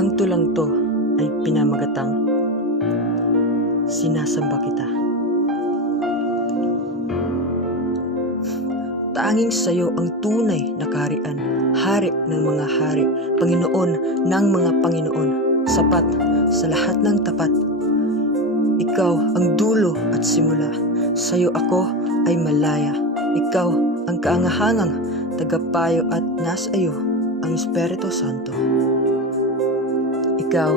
Ang tulang to ay pinamagatang sinasamba kita. Tanging sa'yo ang tunay na kaharian, hari ng mga hari, Panginoon ng mga Panginoon, sapat sa lahat ng tapat. Ikaw ang dulo at simula, sa'yo ako ay malaya. Ikaw ang kaangahangang tagapayo at nasa iyo ang Espiritu Santo. Ikaw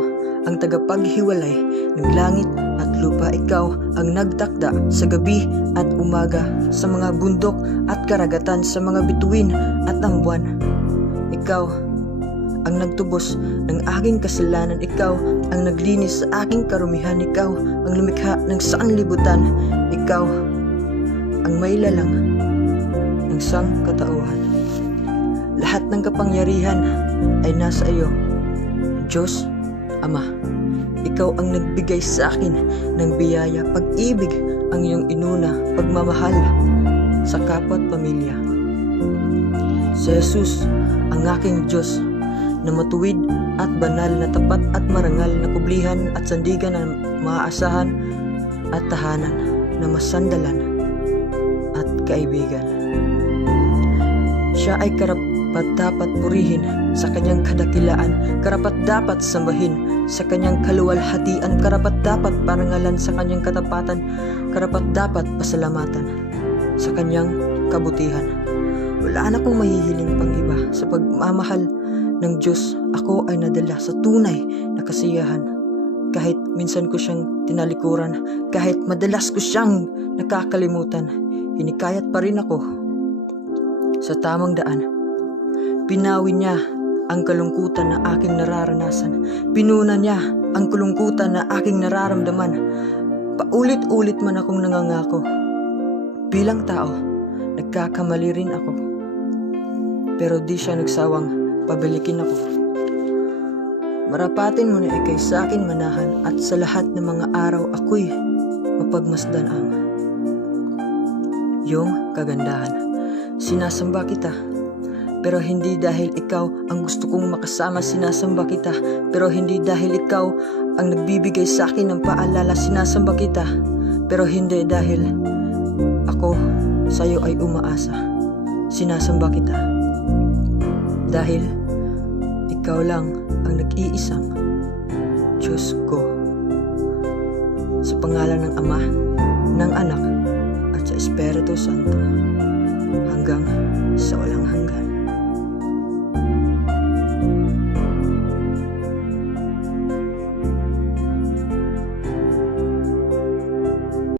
ang tagapaghiwalay ng langit at lupa. Ikaw ang nagtakda sa gabi at umaga, sa mga bundok at karagatan, sa mga bituin at ang buwan. Ikaw ang nagtubos ng aking kasalanan. Ikaw ang naglinis sa aking karumihan. Ikaw ang lumikha ng sanglibutan. Ikaw ang may lalang ng sangkatauhan. Lahat ng kapangyarihan ay nasa iyo, Diyos Ama. Ikaw ang nagbigay sa akin ng biyaya, pag-ibig ang iyong inuna, pagmamahal sa kapwa at pamilya. Si Jesus ang aking Diyos na matuwid at banal, na tapat at marangal, na kublihan at sandigan na maaasahan at tahanan, na masandalan at kaibigan. Siya ay karapat-dapat purihin sa kanyang kadakilaan, karapat-dapat sambahin sa kanyang kaluwalhatian, karapat-dapat parangalan sa kanyang katapatan, karapat-dapat pasalamatan sa kanyang kabutihan. Wala na akong mahihiling pang iba. Sa pagmamahal ng Diyos, ako ay nadala sa tunay na kasiyahan. Kahit minsan ko siyang tinalikuran, kahit madalas ko siyang nakakalimutan, hinikayat pa rin ako sa tamang daan. Pinawi niya ang kalungkutan na aking nararanasan. Pinuna niya ang kalungkutan na aking nararamdaman. Paulit-ulit man akong nangangako. Bilang tao, nagkakamali rin ako. Pero di siya nagsawang pabalikin ako. Marapatin mo na ikay sa akin manahan, at sa lahat ng mga araw ako'y mapagmasdan ang iyong kagandahan. Sinasamba kita, pero hindi dahil ikaw ang gusto kong makasama. Sinasamba kita, pero hindi dahil ikaw ang nagbibigay sa akin ng paalala. Sinasamba kita, pero hindi dahil ako sa'yo ay umaasa. Sinasamba kita dahil ikaw lang ang nag-iisang Diyos ko. Sa pangalan ng Ama, ng Anak, at sa Espiritu Santo, hanggang sa walang hanggan.